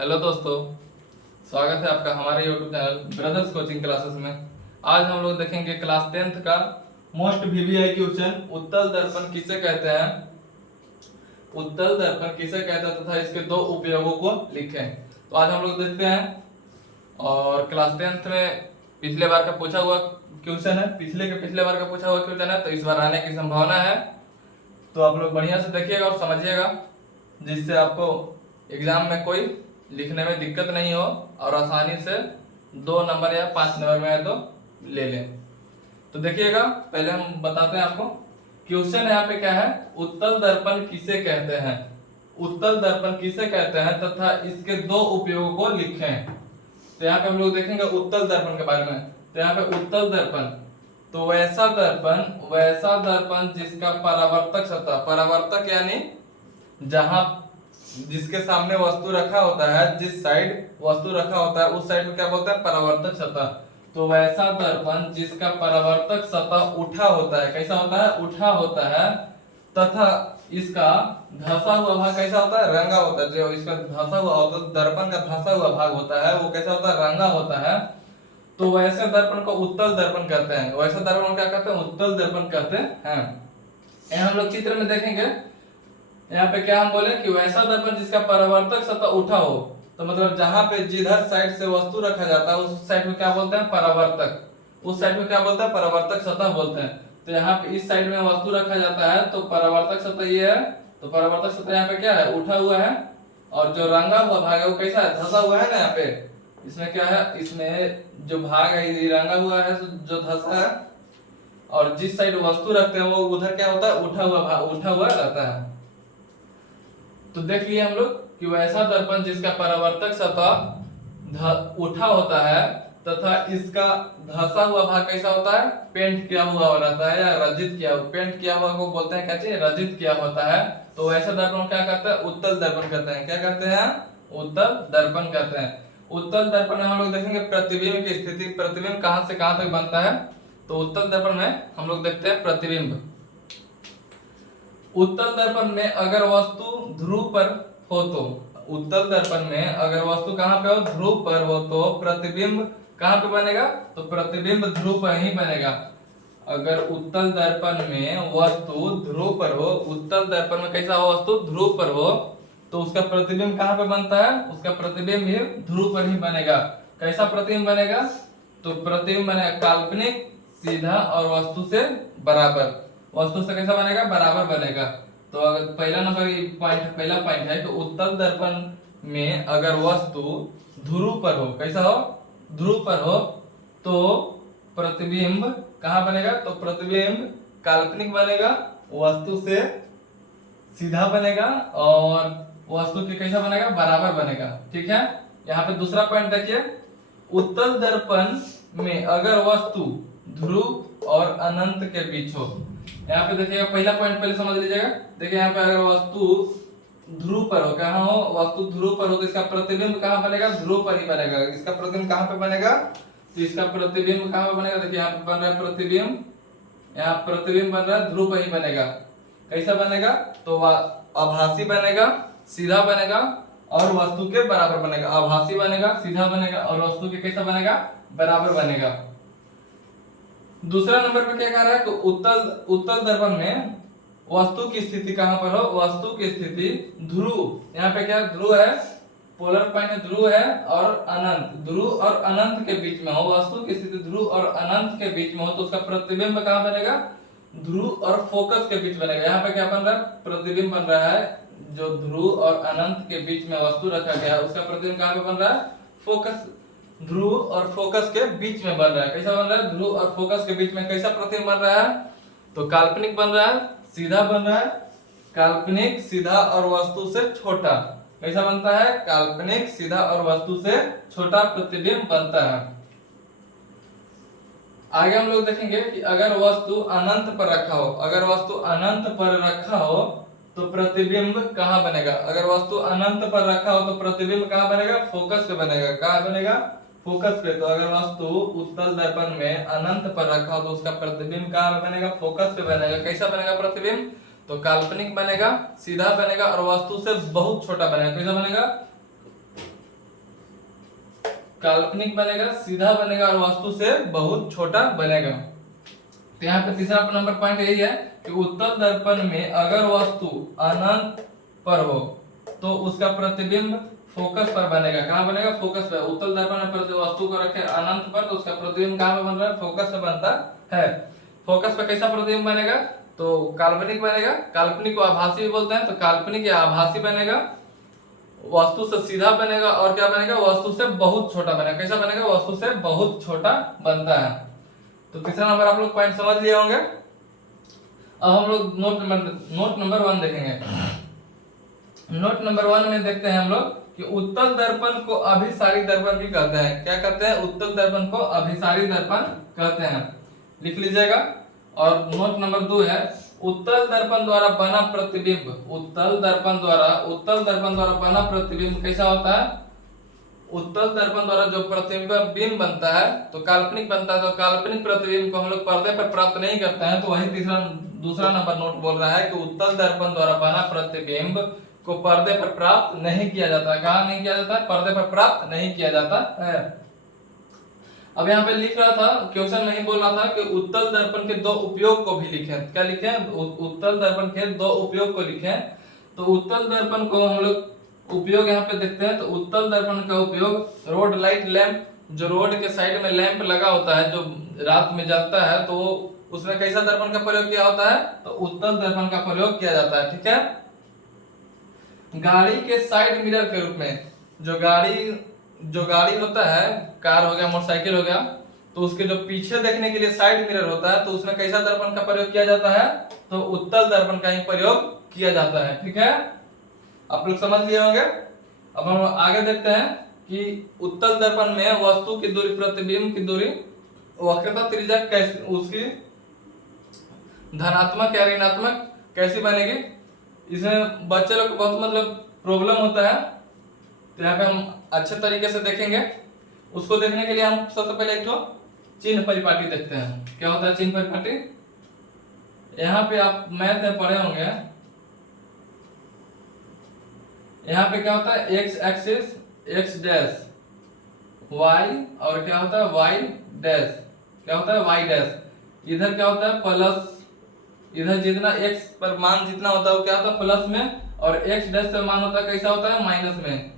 Hello दोस्तों, स्वागत है आपका हमारे YouTube channel brothers coaching classes में। आज हम लोग देखेंगे क्लास 10th का मोस्ट वीवीआई क्वेश्चन, उत्तल दर्पण किसे कहते हैं। उत्तल दर्पण किसे कहते हैं तथा इसके दो उपयोगों को लिखें। तो आज हम लोग देखते हैं। और क्लास 10th में पिछले बार का पूछा हुआ क्वेश्चन है, पिछले बार का पूछा हुआ क्वेश्चन है, तो इस बार आने की संभावना है। तो आप लोग बढ़िया से देखिएगा और समझिएगा, जिससे आपको एग्जाम में कोई लिखने में दिक्कत नहीं हो और आसानी से 2 नंबर या 5 नंबर में है तो ले लें। तो देखिएगा, पहले हम बताते हैं आपको क्वेश्चन यहाँ पे क्या है। उत्तल दर्पण किसे कहते हैं, उत्तल दर्पण किसे कहते हैं तथा इसके दो उपयोगों को लिखें। तो यहाँ पे हम लोग देखेंगे उत्तल दर्पण के बारे में। तो यहाँ पे उत्तल दर्पण तो वैसा दर्पण जिसका परावर्तक सतह, परावर्तक यानी जहां जिसके सामने वस्तु रखा होता है, जिस साइड वस्तु रखा होता है उस साइड को क्या बोलते हैं, परावर्तक सतह। तो वैसा दर्पण जिसका परावर्तक सतह उठा होता है, कैसा होता है, उठा होता है, तथा इसका धंसा हुआ भाग कैसा होता है, रंगा होता है। जो इसका धंसा हुआ होता है, दर्पण का धंसा हुआ भाग होता है, वो कैसा होता है, रंगा होता है। तो वैसे दर्पण को उत्तल दर्पण कहते हैं। वैसा दर्पण क्या कहते हैं, उत्तल दर्पण कहते हैं। यहाँ हम लोग चित्र में देखेंगे, यहाँ पे क्या हम बोले कि वैसा दर्पण जिसका परावर्तक सतह उठा हो। तो मतलब जहां पे जिधर साइड से वस्तु रखा जाता है उस साइड को क्या बोलते हैं, परावर्तक। उस साइड को क्या बोलते हैं, परावर्तक सतह बोलते हैं। तो यहाँ पे इस साइड में वस्तु रखा जाता है तो परावर्तक सतह ये है। तो परावर्तक सतह यहाँ पे क्या है, उठा हुआ है। और जो रंगा हुआ भाग है वो कैसा है, धंसा हुआ है ना। यहाँ पे इसमें क्या है, इसमें जो भाग है ये रंगा हुआ है, जो धंसा है। और जिस साइड वस्तु रखते हैं वो उधर क्या होता है, उठा हुआ भाग, उठा हुआ रहता है। तो देख लिए हम लोग कि वैसा दर्पण जिसका परावर्तक सतह उठा होता है तथा इसका धंसा हुआ भाग कैसा होता है, पेंट किया हुआ रहता है या रजित किया। पेंट किया हुआ को बोलते हैं क्या चीज, रजित किया होता है। तो वैसा दर्पण क्या कहते हैं, उत्तल दर्पण कहते हैं। क्या कहते हैं, उत्तल दर्पण कहते हैं। उत्तल दर्पण में हम लोग देखेंगे प्रतिबिंब की स्थिति, प्रतिबिंब कहां से कहां तक बनता है। तो उत्तल दर्पण में हम लोग देखते हैं प्रतिबिंब। उत्तल दर्पण में अगर वस्तु ध्रुव पर हो तो, उत्तल दर्पण में अगर वस्तु कहां पे हो, ध्रुव पर हो, तो प्रतिबिंब कहां पे बनेगा, तो प्रतिबिंब ध्रुव पर ही बनेगा। अगर उत्तल दर्पण में वस्तु ध्रुव पर हो, उत्तल दर्पण में कैसा हो, वस्तु ध्रुव पर हो, तो उसका प्रतिबिंब कहां पे बनता है, उसका प्रतिबिंब भी ध्रुव पर ही बनेगा। कैसा प्रतिबिंब बनेगा, तो प्रतिबिंब बनेगा काल्पनिक, सीधा और वस्तु से बराबर। वस्तु से कैसा बनेगा, बराबर बनेगा। तो अगर पहला पॉइंट है, तो उत्तल दर्पण में अगर वस्तु ध्रुव पर हो, कैसा हो, ध्रुव पर हो, तो प्रतिबिंब कहां बनेगा, तो प्रतिबिंब काल्पनिक बनेगा, वस्तु से सीधा बनेगा और वस्तु के कैसा बनेगा, बराबर बनेगा। ठीक है। यहाँ पे दूसरा पॉइंट देखिए, उत्तल दर्पण में अगर वस्तु ध्रुव और अनंत के बीच हो। यहाँ पे देखिएगा, पहला पॉइंट पहले समझ लीजिएगा। देखिए यहाँ पे अगर वस्तु ध्रुव पर हो, कहाँ हो, वस्तु ध्रुव पर हो, तो इसका प्रतिबिंब कहाँ बनेगा, ध्रुव पर ही बनेगा। इसका प्रतिबिंब कहाँ पे बनेगा, तो इसका प्रतिबिंब कहाँ पे बनेगा, देखिए यहाँ पे बन रहा है प्रतिबिंब, यहाँ प्रतिबिंब बन रहा है, ध्रुव पर ही बनेगा। कैसा बनेगा, तो आभासी बनेगा, सीधा बनेगा और वस्तु के बराबर बनेगा। आभासी बनेगा, सीधा बनेगा और वस्तु के कैसा बनेगा, बराबर बनेगा। दूसरा नंबर पे क्या कह रहा है कि उत्तल दर्पण में वस्तु की स्थिति कहां पर हो, वस्तु की स्थिति ध्रुव, यहाँ पे क्या ध्रुव है, पोलर पॉइंट ध्रुव है और अनंत, ध्रुव और अनंत के बीच में हो। वस्तु की स्थिति ध्रुव और अनंत के बीच में हो तो उसका प्रतिबिंब कहां बनेगा, ध्रुव और फोकस के बीच बनेगा। यहाँ पे क्या बन रहा है, प्रतिबिंब बन रहा है, जो ध्रुव और अनंत के बीच में वस्तु रखा गया है उसका प्रतिबिंब कहां पे बन रहा है, फोकस, ध्रुव और फोकस के बीच में बन रहा है। कैसा बन रहा है, ध्रुव और फोकस के बीच में कैसा प्रतिबिंब बन रहा है, तो काल्पनिक बन रहा है, सीधा बन रहा है, काल्पनिक, सीधा और वस्तु से छोटा। कैसा बनता है, काल्पनिक, सीधा और वस्तु से छोटा प्रतिबिंब बनता है। आगे हम लोग देखेंगे कि अगर वस्तु अनंत पर रखा हो, अगर वस्तु अनंत पर रखा हो तो प्रतिबिंब कहां बनेगा। अगर वस्तु अनंत पर रखा हो तो प्रतिबिंब कहां बनेगा, फोकस पे बनेगा। कहां बनेगा, फोकस पे। तो अगर वस्तु उत्तल दर्पण में अनंत पर रखा हो तो उसका प्रतिबिंब कहां बनेगा, फोकस पे बनेगा। कैसा बनेगा प्रतिबिंब, तो काल्पनिक बनेगा, सीधा बनेगा और वस्तु से बहुत छोटा बनेगा। कैसा बनेगा, काल्पनिक बनेगा, सीधा बनेगा और वस्तु से बहुत छोटा बनेगा। तो यहाँ पे तीसरा नंबर पॉइंट यही है कि उत्तल दर्पण में अगर वस्तु अनंत पर हो तो उसका प्रतिबिंब फोकस पर बनेगा। कहाँ बनेगा? फोकस पर। उत्तल दर्पण में वस्तु को रखे अनंत पर तो उसका प्रतिबिंब कहाँ पे बन रहा है? फोकस पे बनता है। फोकस पे कैसा प्रतिबिंब बनेगा? तो काल्पनिक बनेगा। काल्पनिक को आभासी भी बोलते हैं, तो काल्पनिक या आभासी बनेगा, वस्तु से सीधा बनेगा और क्या बनेगा? वस्तु से बहुत छोटा बनेगा। कैसा बनेगा? वस्तु से बहुत छोटा बनता है। तो तीसरा नंबर आप लोग पॉइंट समझ लिए होंगे। अब हम लोग नोट नंबर 1 देखेंगे। नोट नंबर 1 में देखते हैं हम लोग कि उत्तल दर्पण को अभिसारी दर्पण भी कहते हैं। क्या कहते हैं? उत्तल दर्पण को अभिसारी दर्पण कहते हैं। लिख लीजिएगा। और नोट नंबर 2 है उत्तल दर्पण द्वारा बना प्रतिबिंब। उत्तल दर्पण द्वारा बना प्रतिबिंब कैसा होता है? उत्तल दर्पण द्वारा जो प्रतिबिंब बनता है तो काल्पनिक बनता है। तो काल्पनिक प्रतिबिंब को हम लोग पर्दे पर प्राप्त नहीं करते हैं। तो वही दूसरा नंबर नोट बोल रहा है कि उत्तल दर्पण द्वारा बना प्रतिबिंब को पर्दे पर प्राप्त नहीं किया जाता है। कहाँ नहीं किया जाता है? पर्दे पर प्राप्त नहीं किया जाता है। अब यहाँ पे लिख रहा था, क्वेश्चन में ही बोल रहा था कि उत्तल दर्पण के 2 उपयोग को भी लिखें। क्या लिखें? उत्तल दर्पण के 2 उपयोग को लिखें। तो उत्तल दर्पण को हम लोग उपयोग यहाँ पे देखते हैं। तो उत्तल दर्पण का उपयोग रोड लाइट लैंप, जो रोड के साइड में लैंप लगा होता है जो रात में जलता है, तो उसमें कैसा दर्पण का प्रयोग किया होता है? तो उत्तल दर्पण का प्रयोग किया जाता है। ठीक है। गाड़ी के साइड मिरर के रूप में, जो गाड़ी होता है, कार हो गया, मोटरसाइकिल हो गया, तो उसके जो पीछे देखने के लिए साइड मिरर होता है, तो उसमें कैसा दर्पण का प्रयोग किया जाता है? तो उत्तल दर्पण का ही प्रयोग किया जाता है। ठीक है, आप लोग समझ लिए होंगे। अब हम आगे देखते हैं कि उत्तल दर्पण में वस्तु की दूरी, प्रतिबिंब की दूरी, वक्रता त्रिज्या कैसे, उसकी धनात्मक या ऋणात्मक कैसी बनेगी? इसमें बच्चे लोग को बहुत मतलब प्रॉब्लम होता है। तो यहाँ पे हम अच्छे तरीके से देखेंगे। उसको देखने के लिए हम सबसे पहले एक तो चिन्ह परिपाटी देखते हैं। क्या होता है चिन्ह परिपाटी? यहाँ पे आप मैथ में पढ़े होंगे, यहाँ पे क्या होता है? X axis X dash, Y, और क्या होता है? Y dash. क्या होता है? Y dash. इधर क्या होता है? प्लस। इधर जितना x पर मान जितना होता है वो क्या होता है? प्लस में। और x डैश पे मान होता है कैसा होता है? माइनस में।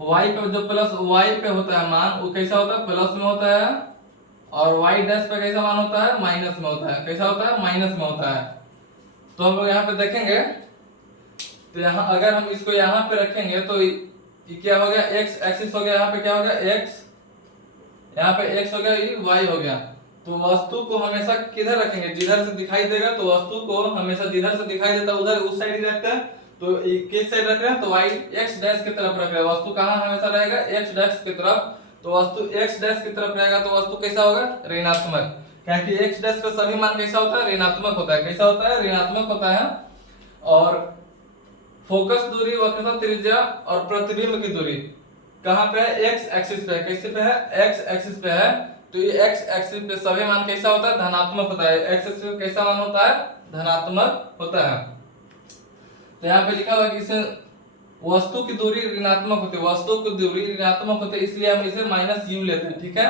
y पे जो प्लस y पे होता है मान, वो कैसा होता है? प्लस में होता है। और y डैश पे कैसा मान होता है? माइनस में होता है। कैसा होता है? माइनस में होता है। तो हम लोग यहाँ पे देखेंगे, तो यहाँ अगर हम इसको यहाँ पे रखेंगे तो ये क्या हो गया? x एक्सिस हो गया। यहाँ पे क्या हो गया? x, यहाँ पे x हो गया, ये y हो गया। तो वस्तु को हमेशा किधर रखेंगे? जिधर से दिखाई देगा। तो वस्तु को हमेशा जिधर से दिखाई देता है उधर, उस साइड ही रखते हैं। तो किस साइड रख रहे हैं? तो y x डैश की तरफ रख रहे हैं। वस्तु कहाँ हमेशा रहेगा? x डैश की तरफ। तो वस्तु x डैश की तरफ रहेगा तो वस्तु कैसा होगा? ऋणात्मक। क्योंकि x डैश पे सभी मान कैसा होता है? ऋणात्मक होता है। कैसा होता है? ऋणात्मक होता है। और फोकस दूरी, वक्रता त्रिज्या और प्रतिबिंब की दूरी कहाँ पे है? x एक्सिस पे है। कैसे पे है? x एक्सिस पे है। तो ये x एक्सिस पे सभी मान कैसा होता है? धनात्मक होता है। x एक्सिस पे कैसा मान होता है? धनात्मक होता है। तो यहाँ पे लिखा हुआ कि इसे वस्तु की दूरी ऋणात्मक होती है। वस्तु की दूरी ऋणात्मक होती है, इसलिए हम इसे माइनस u लेते हैं। ठीक है।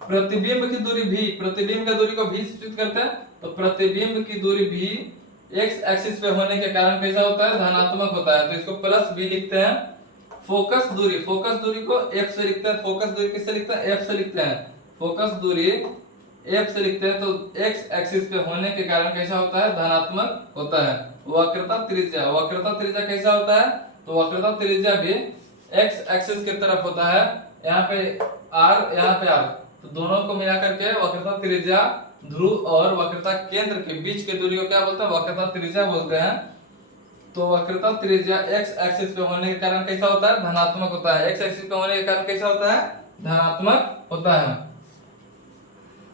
प्रतिबिंब की दूरी भी, प्रतिबिंब की दूरी को भी सूचित करते हैं। तो प्रतिबिंब की दूरी भी x एक्सिस पे होने के कारण कैसा होता है? धनात्मक होता है। तो इसको प्लस भी लिखते हैं। फोकस दूरी, फोकस दूरी को f से लिखते हैं। फोकस दूरी किससे लिखते हैं? f से लिखते हैं। फोकस दूरी f से लिखते हैं। तो x एक्सिस पे होने के कारण कैसा होता है? धनात्मक होता है। वक्रता त्रिज्या, वक्रता त्रिज्या कैसा होता है? तो वक्रता त्रिज्या भी x एक्सिस की तरफ होता है। यहाँ पे r, यहाँ पे r, तो दोनों को मिला करके वक्रता त्रिज्या, ध्रुव और वक्रता केंद्र के बीच की दूरी को क्या बोलते हैं? वक्रता त्रिज्या बोलते हैं। तो वक्रता त्रिज्या x एक्सिस पे होने के कारण कैसा होता है? धनात्मक होता है। x एक्सिस पे होने के कारण कैसा होता है? धनात्मक होता है।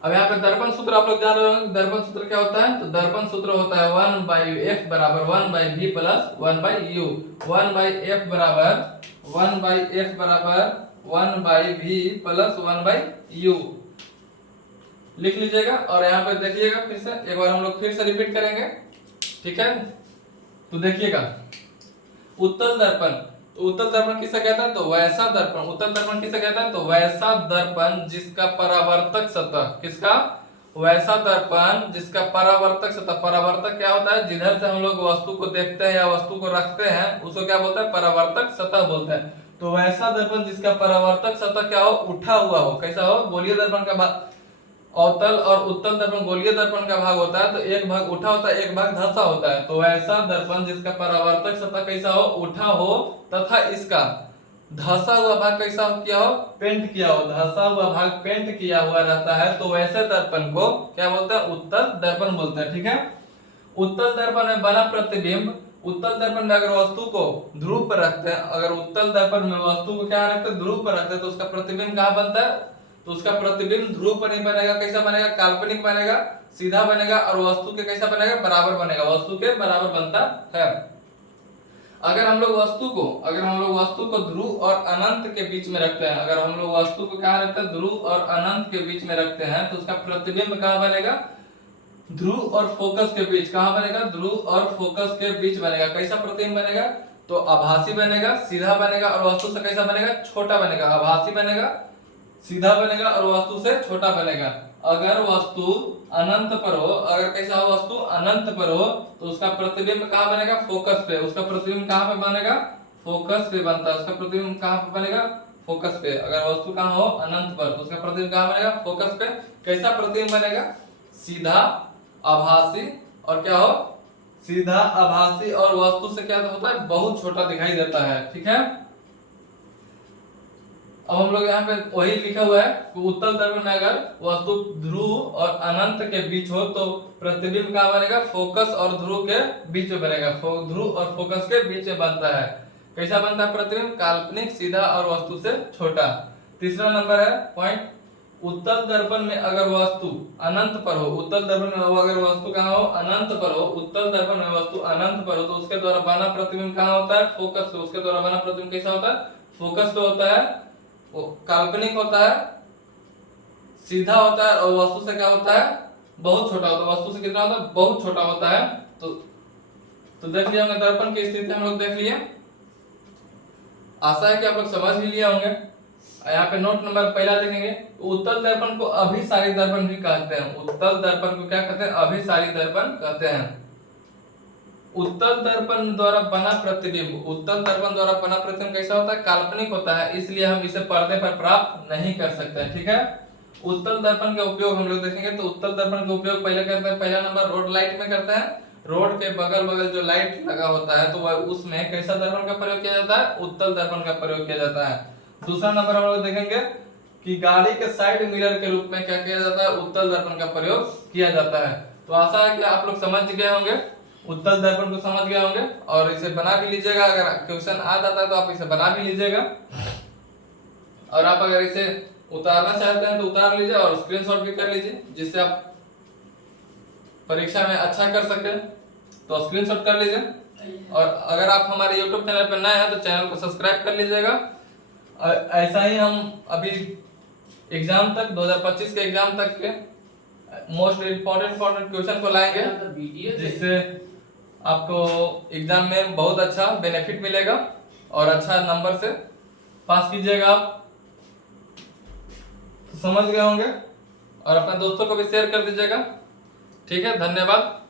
अब यहाँ पे दर्पण सूत्र आप लोग जान रहे होंगे। दर्पण सूत्र क्या होता है? तो दर्पण सूत्र होता है 1/f बराबर 1/v प्लस 1/u। 1/f बराबर 1/v प्लस 1/u लिख लीजिएगा। और यहाँ पे देखिएगा, फिर से एक बार हम लोग फिर से रिपीट करेंगे। ठीक है, तो देखिएगा, उत्तल दर्पण तो उत्तल दर्पण किसे कहते हैं? तो वैसा दर्पण। उत्तल दर्पण किसे कहते हैं? तो वैसा दर्पण जिसका परावर्तक सतह, किसका? वैसा दर्पण जिसका परावर्तक सतह। परावर्तक क्या होता है? जिधर से हम लोग वस्तु को देखते हैं या वस्तु को रखते हैं उसको क्या बोलते हैं? परावर्तक सतह बोलते हैं। तो वैसा दर्पण जिसका परावर्तक सतह क्या हो? उठा हुआ हो। कैसा हो? गोलीय दर्पण का भाग, अवतल और उत्तल दर्पण गोलीय दर्पण का भाग होता है, तो एक भाग उठा होता है, एक भाग धंसा होता है। तो वैसा दर्पण जिसका परावर्तक सतह कैसा हो? उठा हो, तथा इसका धंसा हुआ भाग कैसा किया हो? पेंट किया हो। धंसा हुआ भाग पेंट किया हुआ रहता है, तो वैसे दर्पण को क्या बोलते हैं? उत्तल दर्पण बोलते हैं। ठीक है। उत्तल दर्पण में बना प्रतिबिंब, उत्तल दर्पण में अगर वस्तु को ध्रुव पर रखते हैं, अगर उत्तल दर्पण में वस्तु को क्या रखते हैं? ध्रुव पर रखते हैं, तो उसका प्रतिबिंब कहाँ बनता है? तो उसका प्रतिबिंब ध्रुव पर नहीं बनेगा। कैसा बनेगा? काल्पनिक बनेगा, सीधा बनेगा, और वस्तु के कैसा बनेगा? बराबर बनेगा। वस्तु के बराबर बनता है। अगर हम लोग वस्तु को ध्रुव और अनंत के बीच में रखते हैं, अगर हम लोग वस्तु को क्या रखते हैं? ध्रुव और अनंत के बीच में रखते हैं, तो उसका प्रतिबिंब कहाँ बनेगा? ध्रुव और फोकस के बीच। कहाँ बनेगा? ध्रुव और फोकस के बीच बनेगा। कैसा प्रतिबिंब बनेगा? तो आभासी बनेगा, सीधा बनेगा, और वस्तु से कैसा बनेगा? छोटा बनेगा। आभासी बनेगा, सीधा बनेगा, और वस्तु से छोटा बनेगा। अगर वस्तु अनंत पर हो, अगर कैसा हो? वस्तु अनंत पर हो, तो उसका प्रतिबिंब कहाँ बनेगा? फोकस पे। उसका प्रतिबिंब कहाँ पे बनेगा? फोकस पे बनता है। उसका प्रतिबिंब कहाँ पे बनेगा? फोकस पे। अगर वस्तु कहाँ हो? अनंत पर, तो उसका प्रतिबिंब कहाँ बनेगा? फोकस पे। कैसा प्रतिबिंब बनेगा? सीधा, आभासी, और क्या हो? सीधा, आभासी, और वस्तु से क्या होता है? बहुत छोटा दिखाई देता है। ठीक है। अब हम लोग यहाँ पे वही लिखा हुआ है कि उत्तल दर्पण में अगर वस्तु ध्रुव और अनंत के बीच हो, तो प्रतिबिंब कहाँ बनेगा? फोकस और ध्रुव के बीच में बनेगा। ध्रुव और फोकस के बीच में बनता है। कैसा बनता है प्रतिबिंब? काल्पनिक, सीधा, और वस्तु से छोटा। तीसरा नंबर है पॉइंट, उत्तल दर्पण में अगर वस्तु अनंत पर हो, उत्तल दर्पण में अगर वस्तु कहाँ हो? अनंत पर हो। उत्तल दर्पण में वस्तु अनंत पर हो, तो उसके द्वारा बना प्रतिबिंब कहाँ होता है? फोकस पे। उसके द्वारा बना प्रतिबिंब कैसा होता है? फोकस पे होता है, वो काल्पनिक होता है, सीधा होता है, और वस्तु से क्या होता है? बहुत छोटा होता है। वस्तु से कितना होता है? बहुत छोटा होता है। तो देख लिया होंगे दर्पण की स्थिति हम लोग देख लिए। आशा है कि आप लोग समझ भी लिए होंगे। यहाँ पे नोट नंबर पहला देखेंगे, उत्तल दर्पण को अभिसारी दर्पण भी कहते हैं। उत्तल दर्पण को क्या कहते हैं? अभिसारी दर्पण कहते हैं। उत्तल दर्पण द्वारा बना प्रतिबिंब, उत्तल दर्पण द्वारा बना प्रतिबिंब कैसा होता है? काल्पनिक होता है, इसलिए हम इसे पर्दे पर प्राप्त नहीं कर सकते। ठीक है। उत्तल दर्पण का उपयोग हम लोग देखेंगे, तो उत्तल दर्पण का उपयोग पहले करते हैं, पहला नंबर रोड लाइट में करते हैं। रोड के बगल बगल जो लाइट लगा होता है, तो वह उसमें कैसा दर्पण का प्रयोग किया जाता है? उत्तल दर्पण का प्रयोग किया जाता है। दूसरा नंबर हम लोग देखेंगे कि गाड़ी के साइड मिरर के रूप में क्या किया जाता है? उत्तल दर्पण का प्रयोग किया जाता है। तो आशा है कि आप लोग समझ गए होंगे, उत्तल दर्पण को समझ गए होंगे, और इसे बना भी लीजिएगा। अगर क्वेश्चन आ जाता है तो आप इसे बना भी लीजिएगा, और आप अगर इसे उतारना चाहते हैं तो उतार लीजिए और स्क्रीनशॉट भी कर लीजिए, जिससे आप परीक्षा में अच्छा कर सके। तो स्क्रीनशॉट कर लीजिए, और अगर आप हमारे YouTube चैनल पर नए हैं तो चैनल को सब्सक्राइब कर लीजिएगा। ऐसा ही हम अभी एग्जाम तक 2025 के एग्जाम तक के मोस्ट इम्पोर्टेंट क्वेश्चन को लाएंगे, जिससे आपको एग्जाम में बहुत अच्छा बेनिफिट मिलेगा और अच्छा नंबर से पास कीजिएगा। आप समझ गए होंगे, और अपने दोस्तों को भी शेयर कर दीजिएगा। ठीक है, धन्यवाद।